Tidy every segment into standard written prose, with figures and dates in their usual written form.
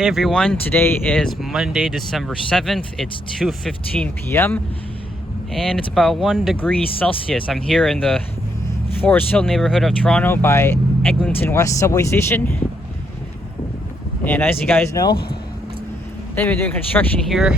Hey everyone, today is Monday, December 7th. It's 2:15 p.m. and it's about 1 degree Celsius. I'm here in the Forest Hill neighborhood of Toronto by Eglinton West subway station. And as you guys know, they've been doing construction here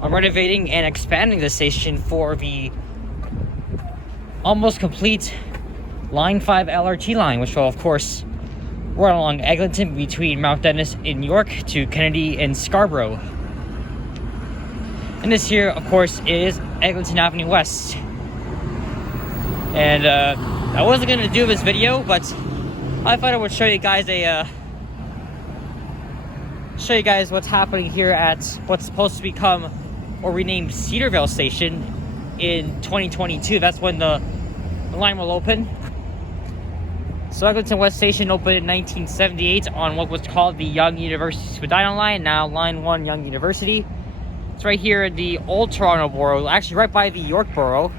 on renovating and expanding the station for the almost complete Line 5 LRT line, which will of course run along Eglinton between Mount Dennis in York to Kennedy in Scarborough. And this here, of course, is Eglinton Avenue West. And I wasn't going to do this video, but I thought I would show you guys what's happening here at what's supposed to become or renamed Cedarvale Station in 2022. That's when the line will open. So Eglinton West Station opened in 1978 on what was called the Yonge-University Spadina line, now Line 1 Yonge-University. It's right here in the Old Toronto Borough, actually right by the York Borough.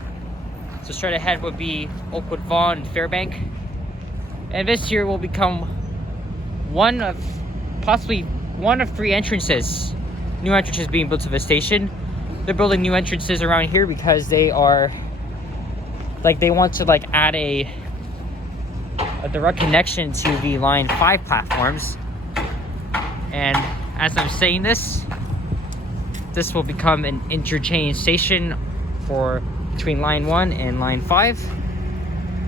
So straight ahead would be Oakwood, Vaughan, and Fairbank. And this here will become possibly one of three entrances. New entrances being built to the station. They're building new entrances around here because they want to add a direct connection to the Line 5 platforms. And as I'm saying this will become an interchange station between Line 1 and Line 5.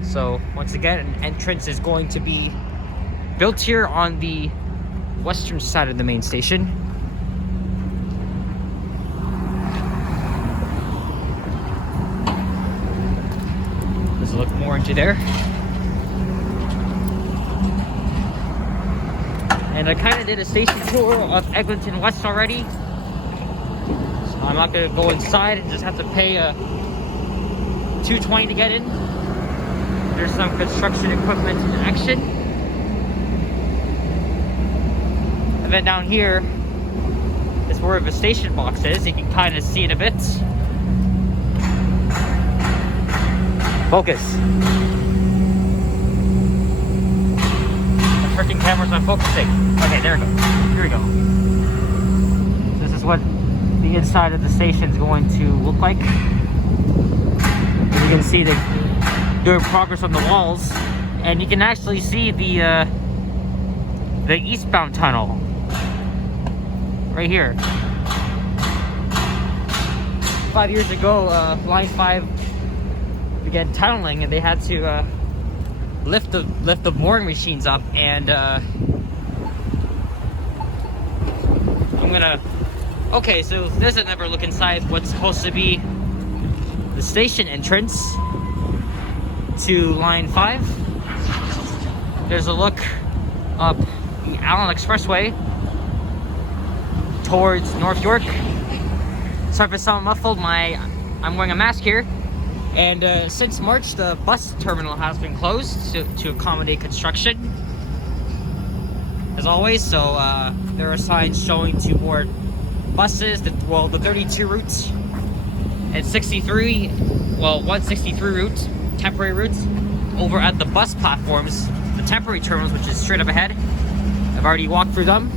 So once again, an entrance is going to be built here on the western side of the main station. Let's look more into there. And I kind of did a station tour of Eglinton West already. So I'm not going to go inside and just have to pay $2.20 to get in. There's some construction equipment in action. And then down here is where the station box is. You can kind of see it a bit. Focus. Freaking camera's not focusing. Okay, there we go. Here we go. So this is what the inside of the station is going to look like. As you can see, they're doing progress on the walls, and you can actually see the eastbound tunnel right here. 5 years ago, Line 5 began tunneling, and they had to lift the mooring machines up, and okay, so there's another look inside what's supposed to be the station entrance to Line 5. There's a look up the Allen Expressway towards North York. Sorry if I sound muffled, I'm wearing a mask here. And since March, the bus terminal has been closed to accommodate construction, as always. So there are signs showing to board buses, the 32 routes and 163 route, temporary routes, over at the bus platforms, the temporary terminals, which is straight up ahead. I've already walked through them.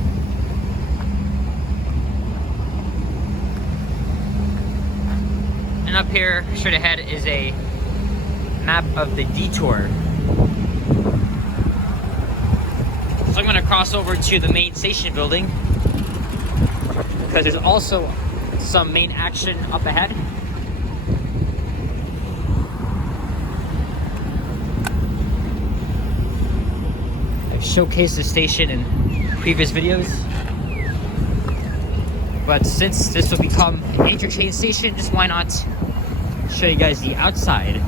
And up here, straight ahead, is a map of the detour. So I'm going to cross over to the main station building, because there's also some main action up ahead. I've showcased the station in previous videos, but since this will become an interchange station, just why not show you guys the outside.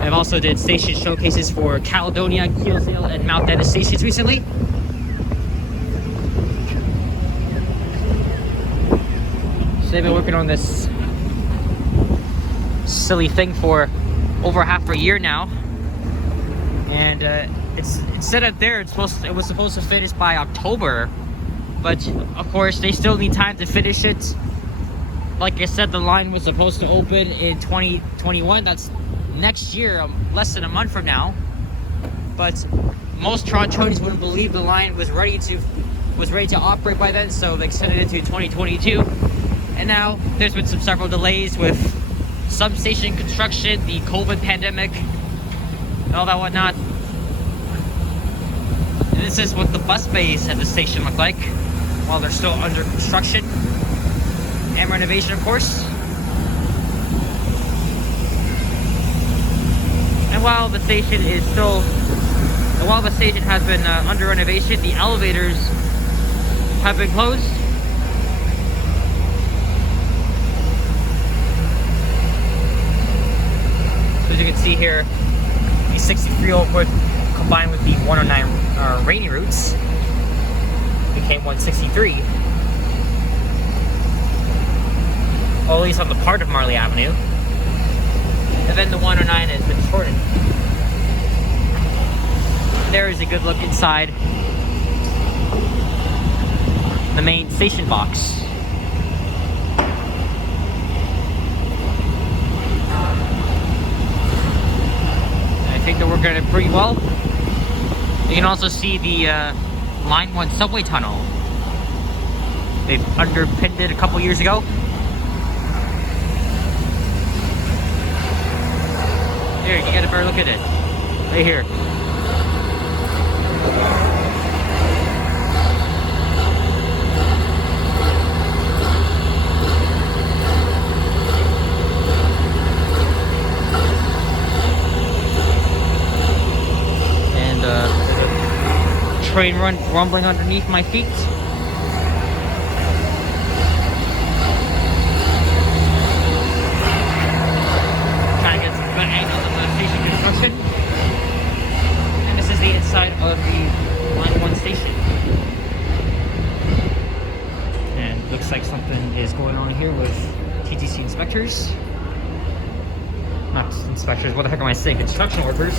I've also did station showcases for Caledonia, Keelsdale, and Mount Dennis stations recently. So they've been working on this silly thing for over half a year now, and it's set up there. It was supposed to finish by October, but of course they still need time to finish it. Like I said, the line was supposed to open in 2021. That's next year, less than a month from now. But most Torontonians wouldn't believe the line was ready to was ready to operate by then, so they extended it to 2022. And now there's been several delays with substation construction, the COVID pandemic, and all that whatnot. And this is what the bus bays at the station look like while they're still under construction and renovation, of course. And while the station has been under renovation, the elevators have been closed. So as you can see here, the 63 Oakwood combined with the 109 rainy routes became 163. Or at least on the part of Marley Avenue. And then the 109 has been shortened. There is a good look inside the main station box. I think they're working on it pretty well. You can also see the Line 1 subway tunnel. They've underpinned it a couple years ago. Here, you get a better look at it. Right here. And there's a train rumbling underneath my feet. And this is the inside of the Line 1 station. And looks like something is going on here with TTC inspectors. Not inspectors, what the heck am I saying? Construction workers.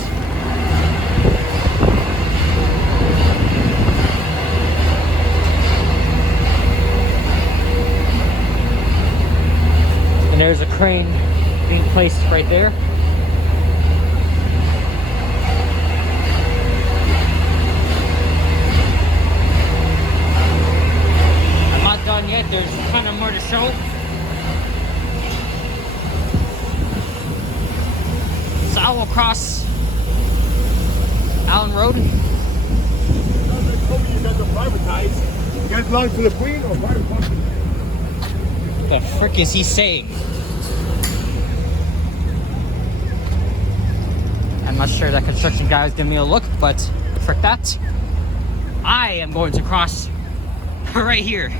And there's a crane being placed right there. Done yet, there's a ton of more to show. So I will cross Allen Road. You guys are privatized. You guys belong to the Queen or private company? What the frick is he saying? I'm not sure that construction guy is giving me a look, but frick that. I am going to cross right here.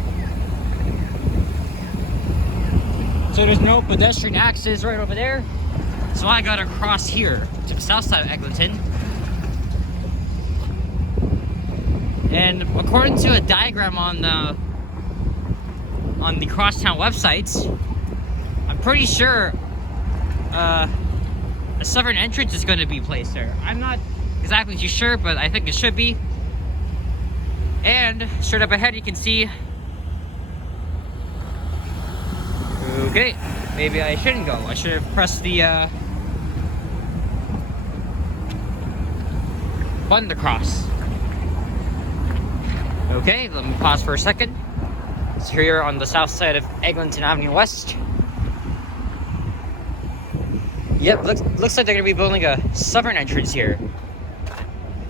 So there's no pedestrian access right over there. So I gotta cross here to the south side of Eglinton. And according to a diagram on the Crosstown website, I'm pretty sure a southern entrance is going to be placed there. I'm not exactly too sure, but I think it should be. And straight up ahead you can see. Okay, maybe I shouldn't go. I should have pressed the button to cross. Okay, let me pause for a second. So here on the south side of Eglinton Avenue West. Yep, looks like they're gonna be building a southern entrance here.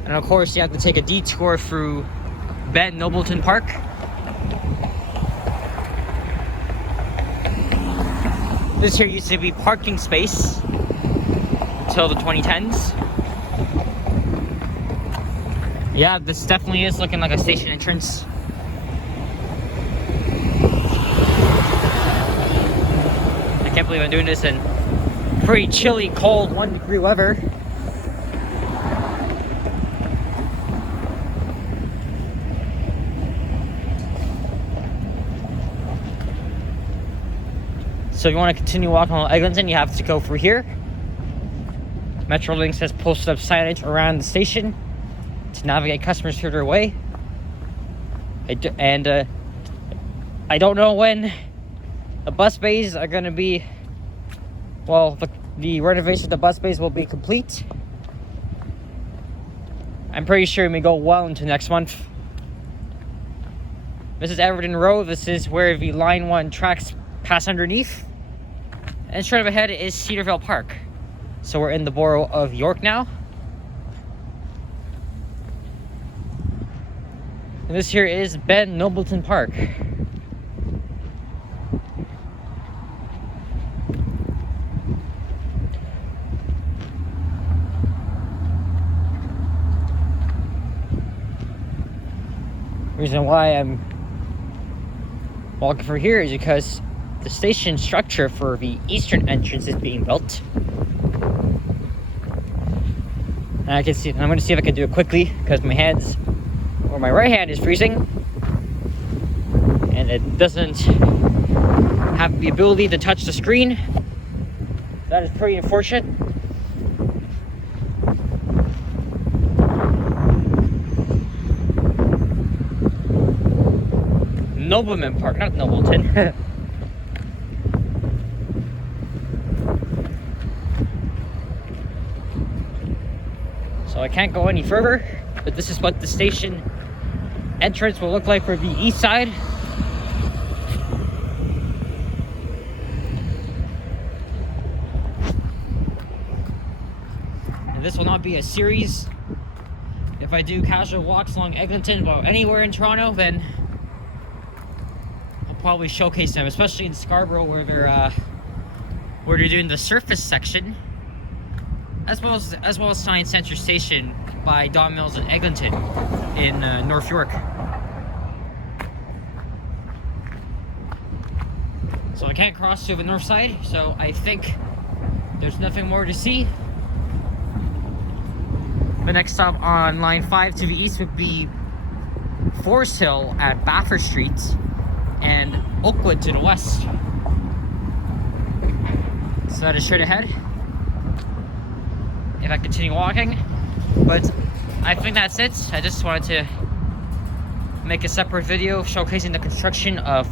And of course you have to take a detour through Ben Nobleton Park. This here used to be parking space until the 2010s. Yeah, this definitely is looking like a station entrance. I can't believe I'm doing this in pretty chilly, cold, 1 degree weather. So if you want to continue walking along Eglinton, you have to go through here. Metrolinx has posted up signage around the station to navigate customers here their way. I don't know when the bus bays are going to be, well, the renovation of the bus bays will be complete. I'm pretty sure it may go well into next month. This is Everton Road. This is where the Line 1 tracks pass underneath. And straight up ahead is Cedarvale Park. So we're in the borough of York now. And this here is Ben Nobleton Park. Reason why I'm walking through here is because the station structure for the eastern entrance is being built. And I can see, I'm going to see if I can do it quickly because my hands, or my right hand is freezing. And it doesn't have the ability to touch the screen. That is pretty unfortunate. Nobleman Park, not Nobleton. So I can't go any further, but this is what the station entrance will look like for the east side. And this will not be a series. If I do casual walks along Eglinton or anywhere in Toronto, then I'll probably showcase them, especially in Scarborough where they're doing the surface section. As well as Science Centre Station by Don Mills and Eglinton in North York. So I can't cross to the north side, so I think there's nothing more to see. The next stop on line 5 to the east would be Forest Hill at Bathurst Street and Oakwood to the west. So that is straight ahead if I continue walking, but I think that's it. I just wanted to make a separate video showcasing the construction of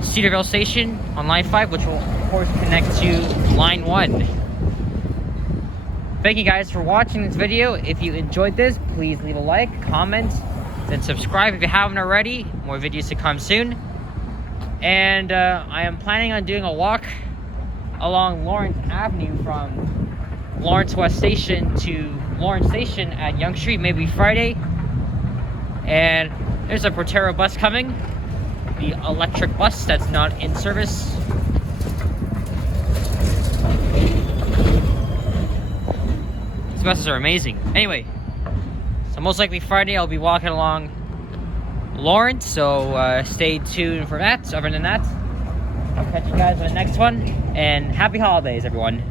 Cedarvale Station on line 5, which will of course connect to line 1. Thank you guys for watching this video. If you enjoyed this, please leave a like, comment, and subscribe if you haven't already. More videos to come soon. And I am planning on doing a walk along Lawrence Avenue from Lawrence West Station to Lawrence Station at Yonge Street, maybe Friday. And there's a Proterra bus coming, the electric bus that's not in service. These buses are amazing. Anyway, so most likely Friday I'll be walking along Lawrence, so stay tuned for that. Other than that, I'll catch you guys on the next one, and happy holidays, everyone.